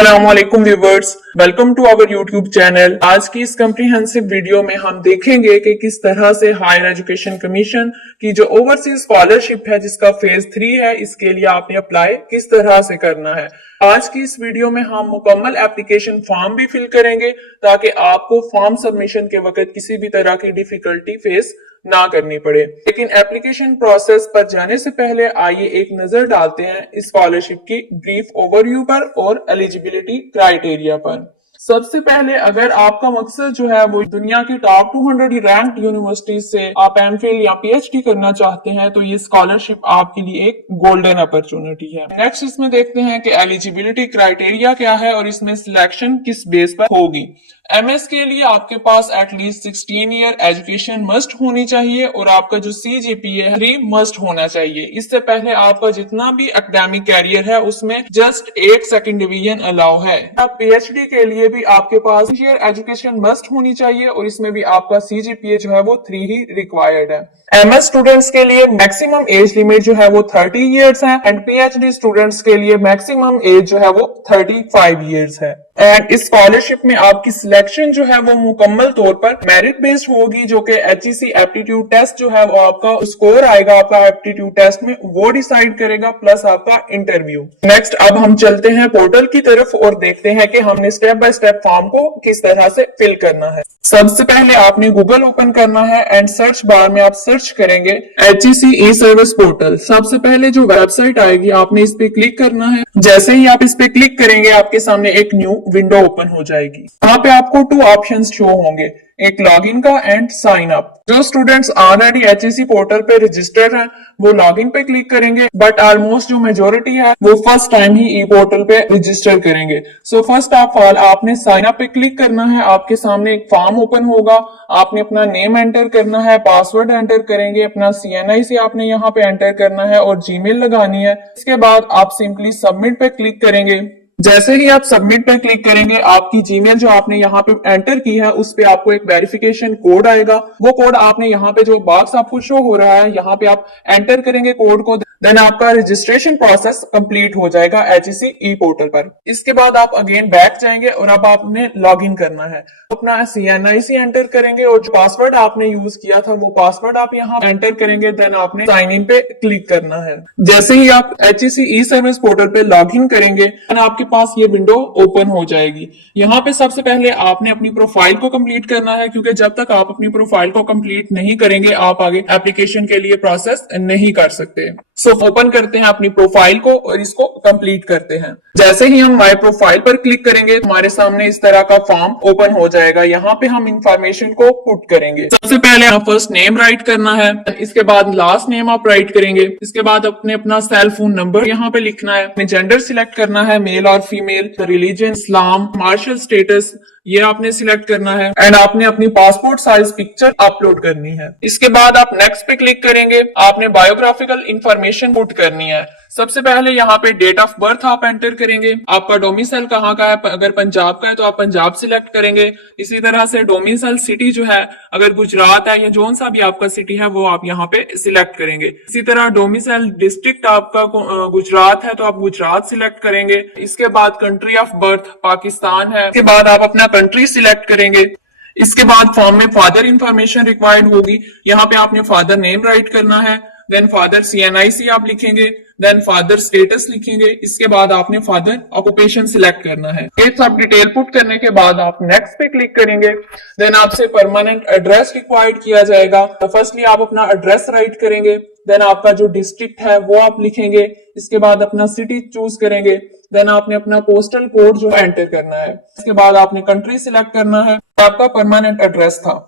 अस्सलामुअलैकुम viewers, welcome to our YouTube channel. आज की इस कम्प्रीहेंसिव वीडियो में हम देखेंगे कि किस तरह से हायर एजुकेशन कमीशन की जो ओवरसीज स्कॉलरशिप है जिसका फेज 3 है, इसके लिए आपने अप्लाई किस तरह से करना है। आज की इस वीडियो में हम मुकम्मल एप्लीकेशन फॉर्म भी फिल करेंगे ताकि आपको फॉर्म सबमिशन के वक्त किसी भी तरह की डिफिकल्टी फेस ना करनी पड़े। लेकिन एप्लीकेशन प्रोसेस पर जाने से पहले आइए एक नजर डालते हैं इस स्कॉलरशिप की ब्रीफ ओवरव्यू पर और एलिजिबिलिटी क्राइटेरिया पर। सबसे पहले अगर आपका मकसद जो है वो दुनिया की टॉप 200 रैंक्ड यूनिवर्सिटीज से आप एमफिल या पीएचडी करना चाहते हैं तो ये स्कॉलरशिप आपके लिए एक गोल्डन अपॉर्चुनिटी है। नेक्स्ट इसमें देखते हैं कि एलिजिबिलिटी क्राइटेरिया क्या है और इसमें सिलेक्शन किस बेस पर होगी। एमएस के लिए आपके पास एटलीस्ट 16 ईयर एजुकेशन मस्ट होनी चाहिए और आपका जो सीजीपीए है 3 मस्ट होना चाहिए। इससे पहले आपका जितना भी एकेडमिक कैरियर है उसमें जस्ट 8 सेकंड डिवीजन अलाउ है। अब पीएचडी के लिए भी आपके पास ईयर एजुकेशन मस्ट होनी चाहिए और इसमें भी आपका सीजीपीए जो है वो 3 ही रिक्वायर्ड है। एमएस स्टूडेंट्स के लिए मैक्सिमम एज लिमिट जो है वो 30 इयर्स है एंड पीएचडी स्टूडेंट्स के लिए मैक्सिमम एज जो है वो 35 इयर्स है। एंड इस स्कॉलरशिप में आपकी सिलेक्शन जो है वो मुकम्मल तौर पर मेरिट बेस्ड होगी, जो कि एचईसी एप्टीट्यूड टेस्ट जो है वो आपका स्कोर आएगा आपका एप्टीट्यूड टेस्ट में वो डिसाइड करेगा, प्लस आपका इंटरव्यू। नेक्स्ट अब हम चलते हैं पोर्टल की तरफ और देखते हैं कि हमने स्टेप बाय स्टेप फॉर्म को किस तरह से फिल करना है। सबसे पहले आपने गूगल ओपन करना है एंड सर्च बार में आप सर्च करेंगे एचईसी ई सर्विस पोर्टल। सबसे पहले जो वेबसाइट आएगी आपने इस पे क्लिक करना है। जैसे ही आप इस पे क्लिक करेंगे आपके सामने एक न्यू विंडो ओपन हो जाएगी। यहाँ पे आपको 2 ऑप्शंस शो होंगे, एक लॉगिन का एंड साइन अप। जो स्टूडेंट्स ऑलरेडी एचईसी पोर्टल पे रजिस्टर्ड हैं वो लॉगिन पे क्लिक करेंगे, बट ऑलमोस्ट जो मेजोरिटी है वो फर्स्ट टाइम ही ई पोर्टल पे रजिस्टर करेंगे। सो फर्स्ट ऑफ ऑल आपने साइन अप पे क्लिक करना है। आपके सामने एक फॉर्म ओपन होगा, आपने अपना नेम एंटर करना है, पासवर्ड एंटर करेंगे, अपना सीएनआईसी आपने यहाँ पे एंटर करना है और जीमेल लगानी है। इसके बाद आप सिंपली सबमिट पे क्लिक करेंगे। जैसे ही आप सबमिट पे क्लिक करेंगे आपकी जीमेल जो आपने यहाँ पे एंटर की है उस पे आपको एक वेरिफिकेशन कोड आएगा। वो कोड आपने यहाँ पे जो बॉक्स आपको शो हो रहा है यहाँ पे आप एंटर करेंगे कोड को, देन आपका रजिस्ट्रेशन प्रोसेस कंप्लीट हो जाएगा एचईसी ई पोर्टल पर। इसके बाद आप अगेन बैक जाएंगे और अब आपने लॉग इन करना है। अपना सीएनआईसी एंटर करेंगे और जो पासवर्ड आपने यूज किया था वो पासवर्ड आप यहाँ एंटर करेंगे, देन आपने साइन इन पे क्लिक करना है। जैसे ही आप एचईसी ई सर्विस पोर्टल पे लॉग इन करेंगे आपके पास ये विंडो ओपन हो जाएगी। यहाँ पे सबसे पहले आपने अपनी प्रोफाइल को कंप्लीट करना है, क्योंकि जब तक आप अपनी प्रोफाइल को कंप्लीट नहीं करेंगे आप आगे एप्लीकेशन के लिए प्रोसेस नहीं कर सकते। सो ओपन करते हैं अपनी प्रोफाइल को और इसको कंप्लीट करते हैं। जैसे ही हम माय प्रोफाइल पर क्लिक करेंगे हमारे सामने इस तरह का फॉर्म ओपन हो जाएगा। यहाँ पे हम इंफॉर्मेशन को पुट करेंगे। सबसे पहले आप फर्स्ट नेम राइट करना है, इसके बाद लास्ट नेम आप राइट करेंगे, इसके बाद अपना सेल फोन नंबर यहाँ पे लिखना है, अपने जेंडर सिलेक्ट करना है मेल और फीमेल, रिलीजन इस्लाम, मार्शल स्टेटस ये आपने सिलेक्ट करना है एंड आपने अपनी पासपोर्ट साइज पिक्चर अपलोड करनी है। इसके बाद आप नेक्स्ट पे क्लिक करेंगे। आपने बायोग्राफिकल इंफॉर्मेशन पुट करनी है। सबसे पहले यहाँ पे डेट ऑफ बर्थ आप एंटर करेंगे, आपका डोमिसाइल कहाँ का है, अगर पंजाब का है तो आप पंजाब सिलेक्ट करेंगे। इसी तरह से डोमिसाइल सिटी जो है अगर गुजरात है या जोन सा भी आपका सिटी है वो आप यहाँ पे सिलेक्ट करेंगे। इसी तरह डोमिसाइल डिस्ट्रिक्ट आपका गुजरात है तो आप गुजरात सिलेक्ट करेंगे। इसके बाद कंट्री ऑफ बर्थ पाकिस्तान है, इसके बाद आप अपना कंट्री सिलेक्ट करेंगे। इसके बाद फॉर्म में फादर इंफॉर्मेशन रिक्वायर्ड होगी, यहाँ पे आपने फादर नेम राइट करना है, देन फादर सीएनआईसी आप लिखेंगे, देन फादर स्टेटस लिखेंगे। इसके बाद आपने फादर ऑक्यूपेशन सिलेक्ट करना है। ये सब डिटेल पुट करने के बाद आप नेक्स्ट पे क्लिक करेंगे। देन आपसे परमानेंट एड्रेस रिक्वायर्ड किया जाएगा। तो फर्स्टली आप अपना एड्रेस राइट करेंगे, देन आपका जो डिस्ट्रिक्ट है वो आप लिखेंगे, इसके बाद अपना सिटी चूज करेंगे, देन आपने अपना पोस्टल कोड जो एंटर करना है, इसके बाद आपने कंट्री सिलेक्ट करना है। आपका परमानेंट एड्रेस था,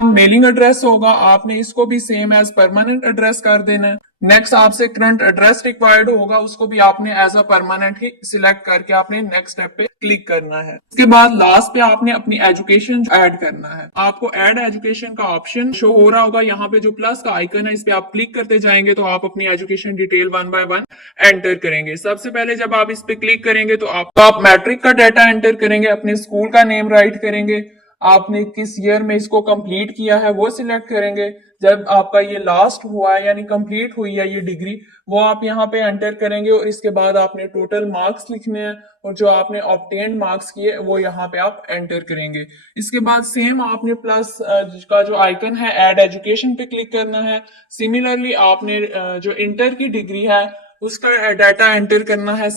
मेलिंग एड्रेस होगा, आपने इसको भी सेम एज परमानेंट एड्रेस कर देना है। नेक्स्ट आपसे करंट एड्रेस रिक्वायर्ड होगा, उसको भी आपने एज अ परमानेंट ही सिलेक्ट करके आपने नेक्स्ट स्टेप पे क्लिक करना है। इसके बाद लास्ट पे आपने अपनी एजुकेशन ऐड करना है। आपको ऐड एजुकेशन का ऑप्शन शो हो रहा होगा, यहाँ पे जो प्लस का आइकन है इस पे आप क्लिक करते जाएंगे तो आप अपनी एजुकेशन डिटेल 1 बाय 1 एंटर करेंगे। सबसे पहले जब आप इस पे क्लिक करेंगे तो आप मैट्रिक का डाटा एंटर करेंगे, अपने स्कूल का नेम राइट करेंगे, आपने किस ईयर में इसको कंप्लीट किया है वो सिलेक्ट करेंगे। जब आपका ये लास्ट हुआ है यानी कंप्लीट हुई है ये डिग्री, वो आप यहाँ पे एंटर करेंगे और इसके बाद आपने टोटल मार्क्स लिखने हैं और जो आपने ऑब्टेन मार्क्स किए वो यहाँ पे आप एंटर करेंगे। इसके बाद सेम आपने प्लस का जो आइकन है ऐड एजुकेशन पे क्लिक करना है। सिमिलरली आपने जो इंटर की डिग्री है उसका डाटा एंटर करना है।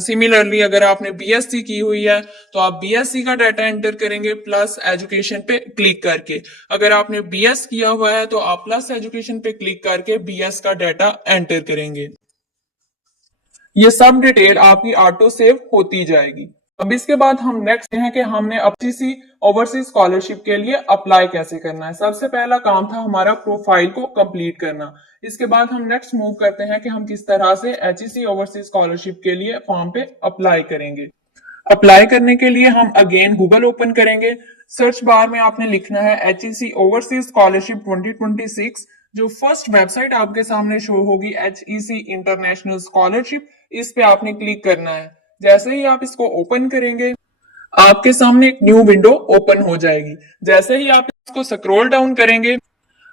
सिमिलरली अगर आपने बीएससी की हुई है तो आप बीएससी का डाटा एंटर करेंगे प्लस एजुकेशन पे क्लिक करके। अगर आपने बीएस किया हुआ है तो आप प्लस एजुकेशन पे क्लिक करके बीएस का डाटा एंटर करेंगे। ये सब डिटेल आपकी ऑटो सेव होती जाएगी। अब इसके बाद हम नेक्स्ट हैं कि हमने एचईसी ओवरसीज स्कॉलरशिप के लिए अप्लाई कैसे करना है। सबसे पहला काम था हमारा प्रोफाइल को कंप्लीट करना। इसके बाद हम नेक्स्ट मूव करते हैं कि हम किस तरह से एचईसी ओवरसीज स्कॉलरशिप के लिए फॉर्म पे अप्लाई करेंगे। अप्लाई करने के लिए हम अगेन गूगल ओपन करेंगे। सर्च बार में आपने लिखना है एचईसी ओवरसीज स्कॉलरशिप 2026। जो फर्स्ट वेबसाइट आपके सामने शो होगी एचईसी इंटरनेशनल स्कॉलरशिप, इस पे आपने क्लिक करना है। जैसे ही आप इसको ओपन करेंगे आपके सामने एक न्यू विंडो ओपन हो जाएगी। जैसे ही आप इसको स्क्रॉल डाउन करेंगे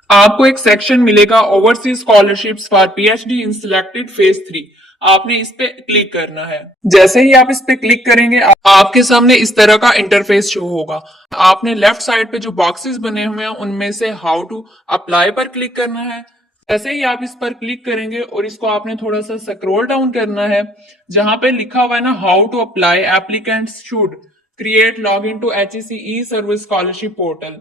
आपको एक सेक्शन मिलेगा overseas scholarships for PhD in selected phase 3। आपने इस पे क्लिक करना है। जैसे ही आप इस पे क्लिक करेंगे आपके सामने इस तरह का इंटरफेस शो होगा। आपने लेफ्ट साइड पे जो बॉक्सेस बने हुए हैं उनमें से हाउ टू अप्लाई पर क्लिक करना है। जैसे ही आप इस पर क्लिक करेंगे और इसको आपने थोड़ा सा स्क्रॉल डाउन करना है, जहां पे लिखा हुआ है ना how to apply applicants should create log in to HEC e service scholarship portal,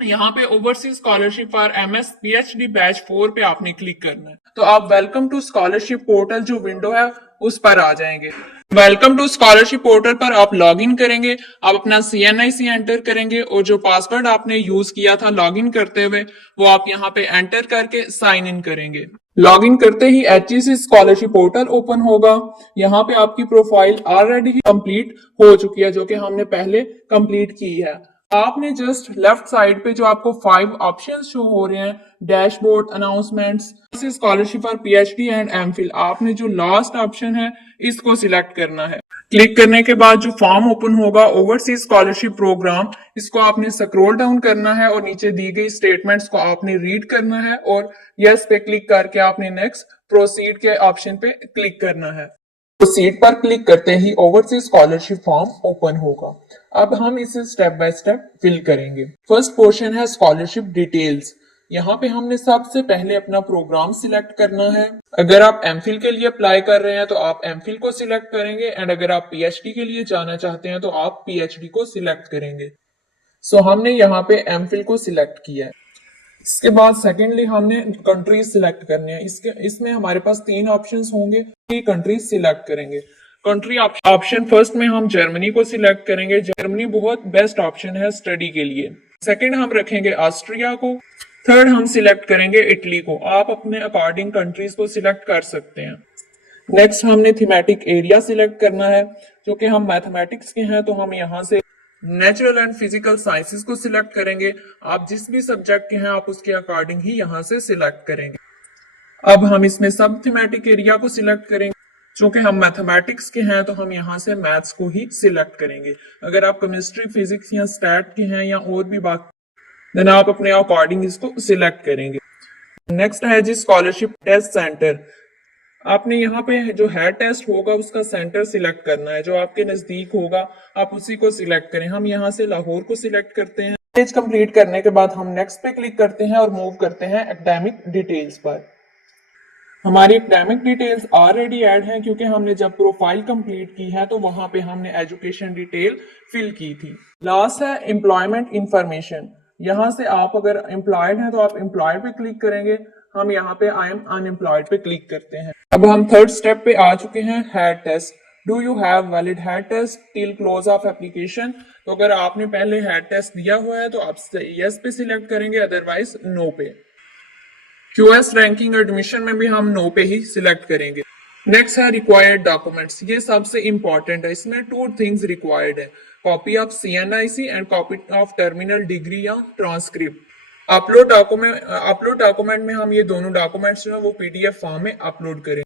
यहाँ पे overseas scholarship for MS PhD batch 4 पे आपने क्लिक करना है। तो आप वेलकम टू स्कॉलरशिप पोर्टल जो विंडो है उस पर आ जाएंगे। वेलकम टू स्कॉलरशिप पोर्टल पर आप लॉग इन करेंगे। आप अपना सीएनआईसी एंटर करेंगे और जो पासवर्ड आपने यूज किया था लॉग इन करते हुए वो आप यहाँ पे एंटर करके साइन इन करेंगे। लॉग इन करते ही एचईसी स्कॉलरशिप पोर्टल ओपन होगा। यहाँ पे आपकी प्रोफाइल ऑलरेडी कंप्लीट हो चुकी है जो कि हमने पहले कंप्लीट की है। आपने जस्ट लेफ्ट साइड पे जो आपको 5 ऑप्शंस शो हो रहे हैं, dashboard, announcements, scholarship for PhD and MPhil, आपने जो लास्ट ऑप्शन है इसको सिलेक्ट करना है। क्लिक करने के बाद जो फॉर्म ओपन होगा ओवरसीज स्कॉलरशिप प्रोग्राम, इसको आपने स्क्रॉल डाउन करना है और नीचे दी गई स्टेटमेंट्स को आपने रीड करना है और यस पे क्लिक करके आपने नेक्स्ट प्रोसीड के ऑप्शन पे क्लिक करना है। प्रोसीड पर क्लिक करते ही ओवरसीज स्कॉलरशिप फॉर्म ओपन होगा। अब हम इसे स्टेप बाय स्टेप फिल करेंगे। फर्स्ट पोर्शन है स्कॉलरशिप डिटेल्स। यहाँ पे हमने सबसे पहले अपना प्रोग्राम सिलेक्ट करना है। अगर आप एमफिल के लिए अप्लाई कर रहे हैं तो आप एमफिल को सिलेक्ट करेंगे एंड अगर आप पीएचडी के लिए जाना चाहते हैं तो आप पीएचडी को सिलेक्ट करेंगे। सो हमने यहाँ पे एमफिल को सिलेक्ट किया है। इसके बाद सेकेंडली हमने कंट्रीज सिलेक्ट करने हैं। इसमें हमारे पास 3 ऑप्शंस होंगे कि कंट्रीज सिलेक्ट करेंगे। कंट्री ऑप्शन फर्स्ट में हम जर्मनी को सिलेक्ट करेंगे। जर्मनी बहुत बेस्ट ऑप्शन है स्टडी के लिए। सेकंड हम रखेंगे ऑस्ट्रिया को। थर्ड हम सिलेक्ट करेंगे इटली को। आप अपने अकॉर्डिंग कंट्रीज को सिलेक्ट कर सकते हैं। नेक्स्ट हमने थीमेटिक एरिया सिलेक्ट करना है। जो कि हम मैथमेटिक्स के हैं तो हम यहाँ से नेचुरल एंड फिजिकल साइंसेस को सिलेक्ट करेंगे। आप जिस भी सब्जेक्ट के हैं आप उसके अकॉर्डिंग ही यहाँ से सिलेक्ट करेंगे। अब हम इसमें सब थीमेटिक एरिया को सिलेक्ट करेंगे। चूंकि हम मैथमेटिक्स के हैं तो हम यहाँ से मैथ्स को ही सिलेक्ट करेंगे। अगर आप केमिस्ट्री, फिजिक्स या स्टैट के हैं या और भी बाकी देन आप अपने अकॉर्डिंग इसको सिलेक्ट करेंगे। नेक्स्ट है जी स्कॉलरशिप टेस्ट सेंटर। आपने यहाँ पे जो है टेस्ट होगा उसका सेंटर सिलेक्ट करना है। जो आपके नजदीक होगा आप उसी को सिलेक्ट करें। हम यहाँ से लाहौर को सिलेक्ट करते हैं। पेज कंप्लीट करने के बाद हम नेक्स्ट पे क्लिक करते हैं और मूव करते हैं एकेडमिक डिटेल्स पर। हमारी एकेडमिक डिटेल्स ऑलरेडी ऐड हैं क्योंकि हमने जब प्रोफाइल कंप्लीट की है तो वहां पे हमने एजुकेशन डिटेल फिल की थी। लास्ट है एम्प्लॉयमेंट इंफॉर्मेशन। यहाँ से आप अगर एम्प्लॉयड हैं तो आप एम्प्लॉयड पे क्लिक करेंगे। हम यहाँ पे आई एम अनएम्प्लॉयड पे क्लिक करते हैं। अब हम थर्ड स्टेप पे आ चुके हैं, head test. Do you have valid head test till close of application. तो अगर आपने पहले हेड टेस्ट दिया हुआ है तो आप यस पे सिलेक्ट करेंगे, अदरवाइज नो पे। क्यूएस रैंकिंग एडमिशन में भी हम नो पे ही सिलेक्ट करेंगे। नेक्स्ट है रिक्वायर्ड डॉक्यूमेंट्स। ये सबसे इंपॉर्टेंट है। इसमें 2 थिंग्स रिक्वायर्ड है, copy of CNIC and copy of terminal degree या ट्रांसक्रिप्ट। अपलोड डॉक्यूमेंट में हम ये दोनों डॉक्यूमेंट्स जो है वो पीडीएफ फॉर्म में अपलोड करेंगे।